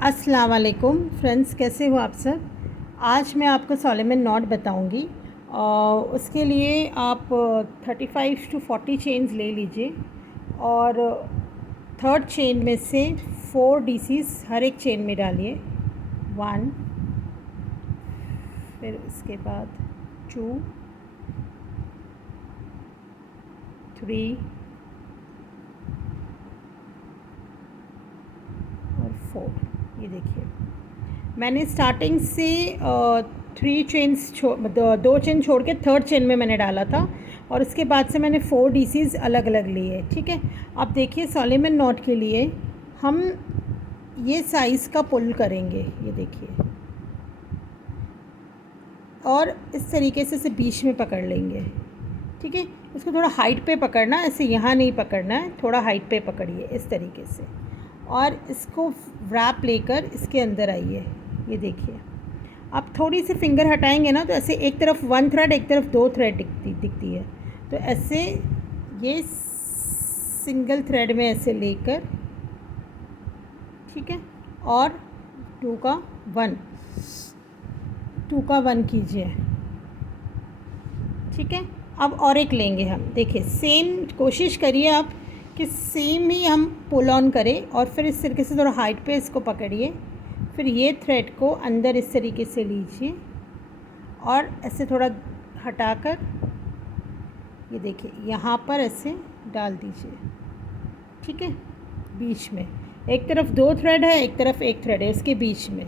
अस्सलाम वालेकुम फ्रेंड्स, कैसे हो आप सब। आज मैं आपको सॉलोमन नॉट बताऊंगी। उसके लिए आप 35 to 40 चेन्स ले लीजिए और थर्ड चेन में से 4 डीसीज हर एक चेन में डालिए। 1, फिर उसके बाद 2, 3 और 4। ये देखिए, मैंने स्टार्टिंग से 3 चेन्स दो चेन छोड़ के थर्ड चेन में मैंने डाला था और उसके बाद से मैंने 4 डीसीज अलग अलग लिए। ठीक है, अब देखिए सॉलोमन नॉट के लिए हम ये साइज़ का पुल करेंगे। ये देखिए, और इस तरीके से इसे बीच में पकड़ लेंगे। ठीक है, इसको थोड़ा हाइट पे पकड़ना, ऐसे यहाँ नहीं पकड़ना है, थोड़ा हाइट पे पकड़िए इस तरीके से, और इसको रैप लेकर इसके अंदर आइए। ये देखिए, आप थोड़ी सी फिंगर हटाएंगे ना तो ऐसे एक तरफ 1 थ्रेड, एक तरफ 2 थ्रेड दिखती है। तो ऐसे ये सिंगल थ्रेड में ऐसे लेकर, ठीक है, और 2 का 1 कीजिए। ठीक है, अब और एक लेंगे हम। देखिए, सेम कोशिश करिए आप कि सेम ही हम पुल ऑन करें, और फिर इस तरीके से थोड़ा हाइट पे इसको पकड़िए। फिर ये थ्रेड को अंदर इस तरीके से लीजिए और ऐसे थोड़ा हटाकर, ये देखिए, यहाँ पर ऐसे डाल दीजिए। ठीक है, बीच में एक तरफ 2 थ्रेड है, एक तरफ 1 थ्रेड है, इसके बीच में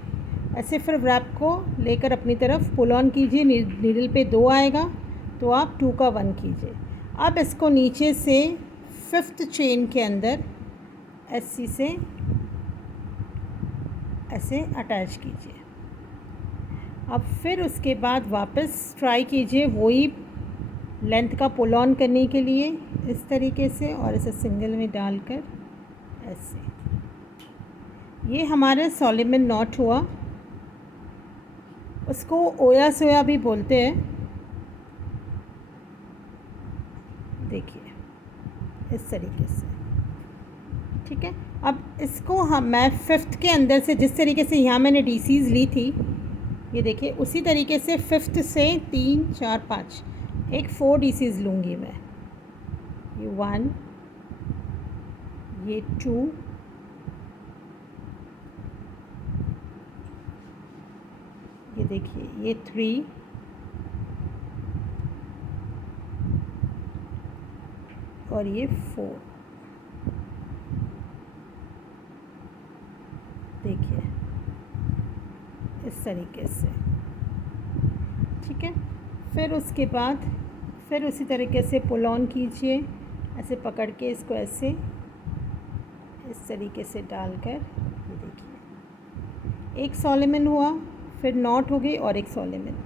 ऐसे फिर रैप को लेकर अपनी तरफ पुल ऑन कीजिए। नीडल पे 2 आएगा तो आप 2 का 1 कीजिए। अब इसको नीचे से 5th चेन के अंदर ऐसी से ऐसे अटैच कीजिए। अब फिर उसके बाद वापस ट्राई कीजिए वही लेंथ का पुल ऑन करने के लिए इस तरीके से, और इसे सिंगल में डालकर ऐसे। ये हमारा सॉलोमन नॉट हुआ। उसको ओया सोया भी बोलते हैं। देखिए, इस तरीके से। ठीक है, अब इसको मैं 5th के अंदर से, जिस तरीके से यहाँ मैंने डीसीज ली थी, ये देखिए, उसी तरीके से 5th से 3, 4, 5 एक 4 डीसीज लूँगी मैं। ये 1, ये 2, ये देखिए, ये 3, और ये 4। देखिए, इस तरीके से। ठीक है, फिर उसके बाद फिर उसी तरीके से पुल ऑन कीजिए, ऐसे पकड़ के इसको ऐसे इस तरीके से डालकर। ये देखिए, एक सॉलोमन हुआ, फिर नॉट हो गई और एक सॉलोमन।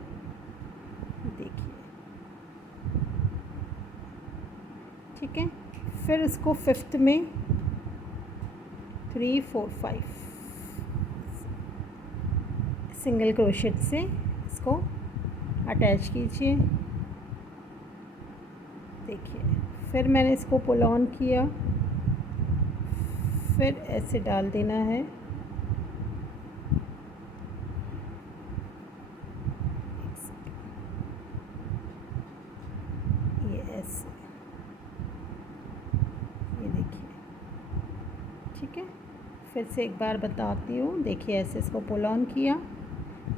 देखिए, ठीक है, फिर इसको 5th में 3, 4, 5 सिंगल क्रोशेट से इसको अटैच कीजिए। देखिए, फिर मैंने इसको पुल ऑन किया, फिर ऐसे डाल देना है। ये ऐसे, ये देखिए। ठीक है, फिर से एक बार बताती हूँ। देखिए, ऐसे इसको पुल ऑन किया,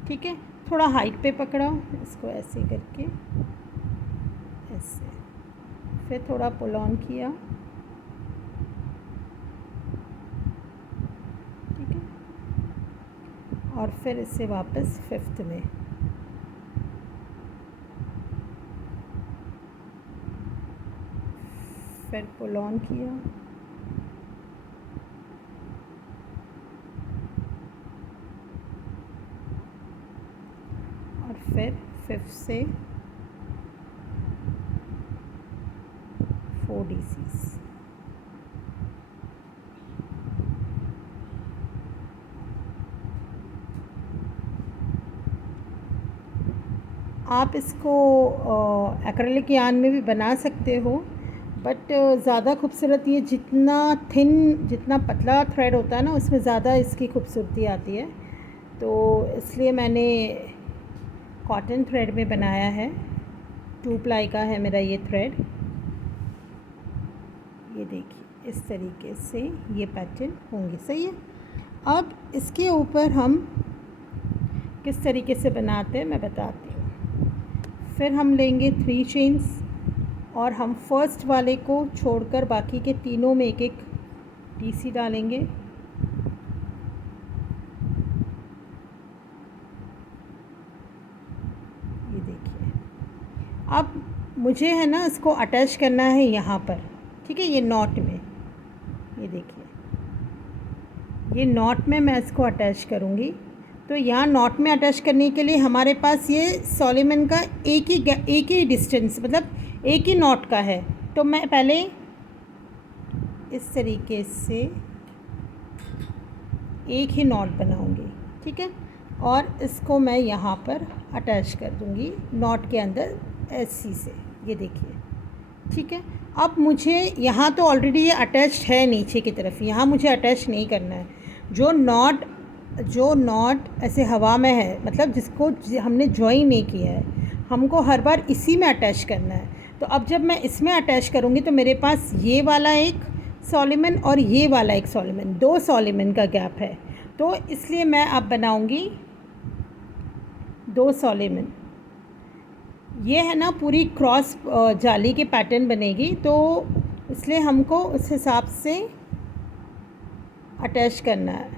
ठीक है, थोड़ा हाइट पे पकड़ा, इसको ऐसे करके ऐसे, फिर थोड़ा पुल ऑन किया। ठीक है, और फिर इसे वापस 5th में, फिर पुल ऑन किया, और फिर 5th से 4 डीसीज। आप इसको एक्रेलिक यार्न में भी बना सकते हो, बट ज़्यादा खूबसूरत ये जितना थिन, जितना पतला थ्रेड होता है ना, उसमें ज़्यादा इसकी खूबसूरती आती है। तो इसलिए मैंने कॉटन थ्रेड में बनाया है। 2 प्लाई का है मेरा ये थ्रेड। ये देखिए इस तरीके से ये पैटर्न होंगे, सही है। अब इसके ऊपर हम किस तरीके से बनाते हैं मैं बताती हूँ। फिर हम लेंगे 3 चेन्स और हम फर्स्ट वाले को छोड़कर बाकी के तीनों में एक एक डीसी डालेंगे। ये देखिए, अब मुझे है ना इसको अटैच करना है यहाँ पर, ठीक है, ये नॉट में। ये देखिए, ये नॉट में मैं इसको अटैच करूँगी। तो यहाँ नॉट में अटैच करने के लिए हमारे पास ये सॉलिमन का एक ही डिस्टेंस, मतलब एक ही नॉट का है। तो मैं पहले इस तरीके से एक ही नॉट बनाऊंगी, ठीक है, और इसको मैं यहाँ पर अटैच कर दूँगी नॉट के अंदर ऐसी से। ये देखिए, ठीक है। अब मुझे यहाँ तो ऑलरेडी ये अटैच्ड है नीचे की तरफ, यहाँ मुझे अटैच नहीं करना है। जो नॉट ऐसे हवा में है, मतलब जिसको हमने जॉइन नहीं किया है, हमको हर बार इसी में अटैच करना है। तो अब जब मैं इसमें अटैच करूँगी तो मेरे पास ये वाला एक सॉलिमन और ये वाला एक सॉलिमन, 2 सॉलिमन का गैप है। तो इसलिए मैं अब बनाऊँगी 2 सॉलिमन। ये है ना पूरी क्रॉस जाली के पैटर्न बनेगी, तो इसलिए हमको उस हिसाब से अटैच करना है।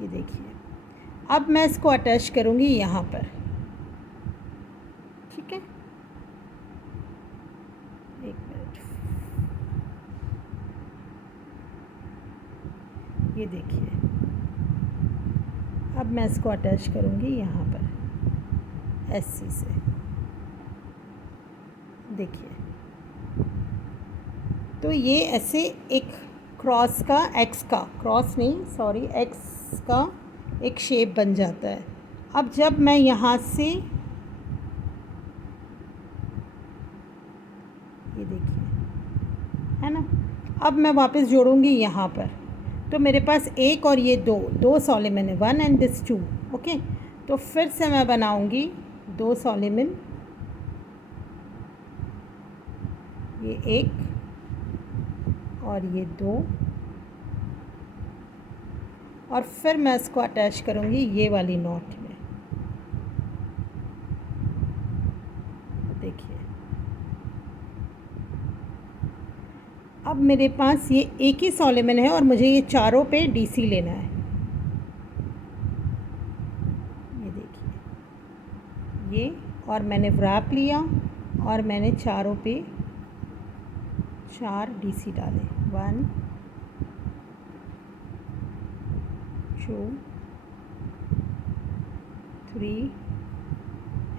ये देखिए, अब मैं इसको अटैच करूँगी यहाँ पर, ठीक है। एक मिनट, ये देखिए, अब मैं इसको अटैच करूँगी यहाँ पर ऐसी से। देखिए, तो ये ऐसे एक क्रॉस का, एक्स का, क्रॉस नहीं सॉरी, एक्स का एक शेप बन जाता है। अब जब मैं यहाँ से, ये देखिए, है ना, अब मैं वापस जोड़ूंगी यहाँ पर। तो मेरे पास एक और ये दो सॉलिमन है, 1 एंड दिस 2, ओके। तो फिर से मैं बनाऊंगी 2 सॉलिमन, ये एक और ये 2, और फिर मैं इसको अटैच करूँगी ये वाली नॉट में। देखिए, अब मेरे पास ये एक ही सॉलिमन है और मुझे ये चारों पे डीसी लेना है। ये देखिए, ये, और मैंने व्रैप लिया और मैंने चारों पे 4 डीसी डाले, 1 2 3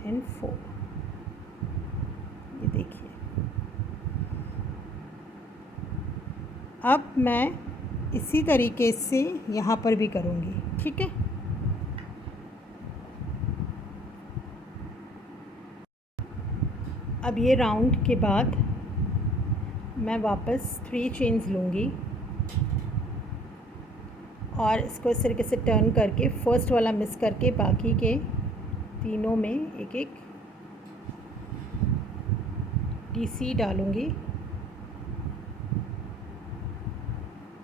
एंड 4। ये देखिए, अब मैं इसी तरीके से यहाँ पर भी करूँगी, ठीक है। अब ये राउंड के बाद मैं वापस 3 चेन्स लूँगी और इसको इस तरीके से टर्न करके फर्स्ट वाला मिस करके बाकी के तीनों में एक एक डीसी डालूँगी,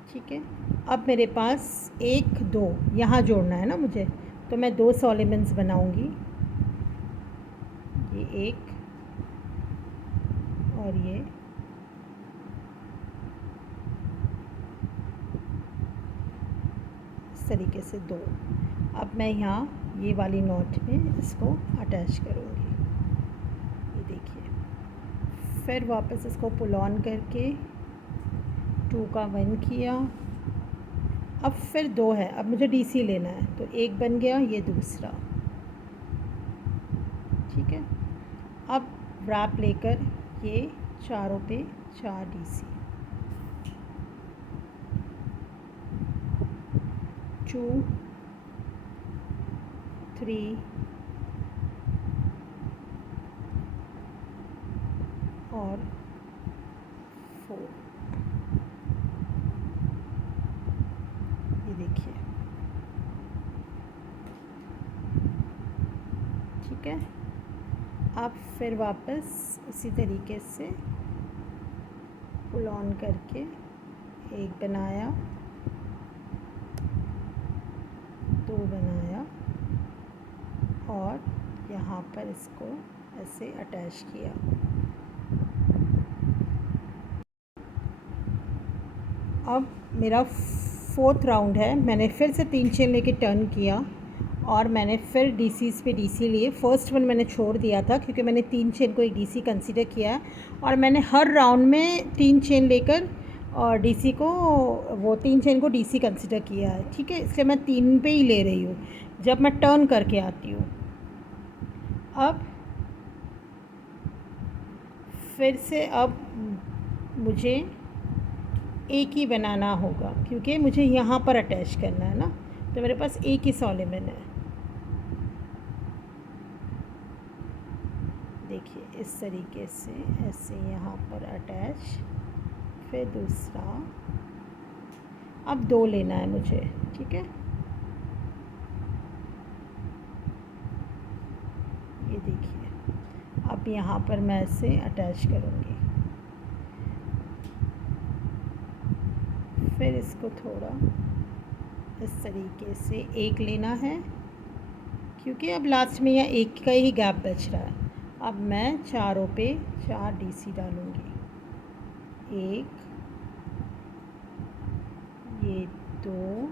ठीक है। अब मेरे पास 1 2 यहाँ जोड़ना है ना मुझे, तो मैं 2 सॉलिमन्स बनाऊँगी, ये एक और ये, इस तरीके से 2। अब मैं यहाँ ये वाली नॉट में इसको अटैच करूँगी। ये देखिए, फिर वापस इसको पुल ऑन करके 2 का 1 किया। अब फिर 2 है, अब मुझे डीसी लेना है, तो एक बन गया, ये दूसरा, ठीक है। अब व्रैप लेकर ये चारों पे 4 डीसी, 2 3 ठीक है। अब फिर वापस उसी तरीके से पुल ऑन करके एक बनाया, 2 बनाया और यहाँ पर इसको ऐसे अटैच किया। अब मेरा 4th राउंड है। मैंने फिर से 3 चेन लेके टर्न किया और मैंने फिर डीसीज़ पे डीसी लिए। फर्स्ट वन मैंने छोड़ दिया था क्योंकि मैंने 3 चेन को एक डीसी कंसीडर किया और मैंने हर राउंड में 3 चेन लेकर और डीसी को, वो 3 चेन को डीसी कंसीडर किया है, ठीक है। इसलिए मैं 3 पे ही ले रही हूँ जब मैं टर्न करके आती हूँ। अब फिर से अब मुझे एक ही बनाना होगा क्योंकि मुझे यहाँ पर अटैच करना है ना, तो मेरे पास एक ही सॉलिमन है। देखिए इस तरीके से ऐसे यहाँ पर अटैच, फिर दूसरा, अब 2 लेना है मुझे, ठीक है। ये देखिए अब यहाँ पर मैं ऐसे अटैच करूँगी, फिर इसको थोड़ा इस तरीके से एक लेना है क्योंकि अब लास्ट में यहाँ एक का ही गैप बच रहा है। अब मैं चारों पे 4 डीसी डालूँगी, 1, ये 2,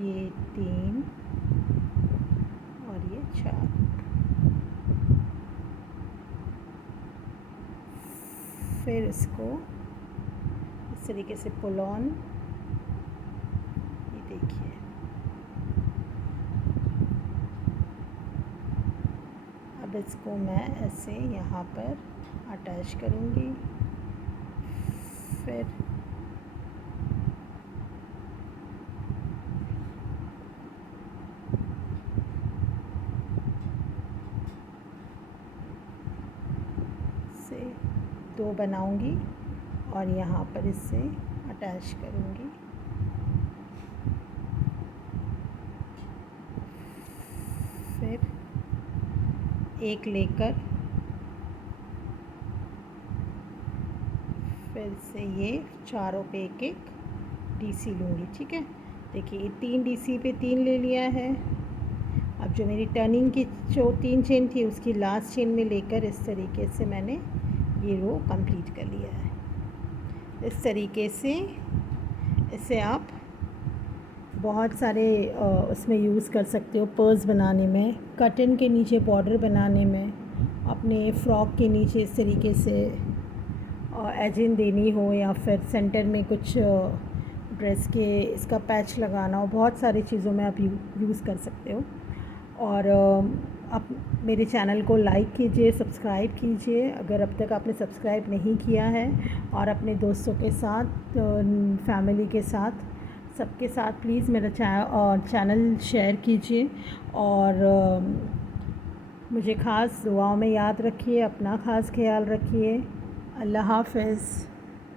ये 3 और ये 4। फिर इसको इस तरीके से पुल ऑन, ये देखिए अब इसको मैं ऐसे यहाँ पर अटैच करूँगी, फिर से 2 बनाऊँगी और यहाँ पर इससे अटैच करूँगी, फिर एक लेकर फिर से ये चारों पे एक एक डीसी लूँगी, ठीक है। देखिए 3 डीसी पे 3 ले लिया है। अब जो मेरी टर्निंग की जो 3 चेन थी उसकी लास्ट चेन में लेकर इस तरीके से मैंने ये रो कंप्लीट कर लिया है। इस तरीके से इसे आप बहुत सारे उसमें यूज़ कर सकते हो, पर्स बनाने में, कर्टन के नीचे बॉर्डर बनाने में, अपने फ्रॉक के नीचे इस तरीके से एजिंग देनी हो या फिर सेंटर में कुछ ड्रेस के इसका पैच लगाना हो, बहुत सारी चीज़ों में आप यूज़ कर सकते हो। और आप मेरे चैनल को लाइक कीजिए, सब्सक्राइब कीजिए अगर अब तक आपने सब्सक्राइब नहीं किया है, और अपने दोस्तों के साथ, फैमिली के साथ, सबके साथ प्लीज़ मेरा चैनल शेयर कीजिए और मुझे ख़ास दुआओं में याद रखिए। अपना ख़ास ख्याल रखिए। अल्लाह हाफ़िज़।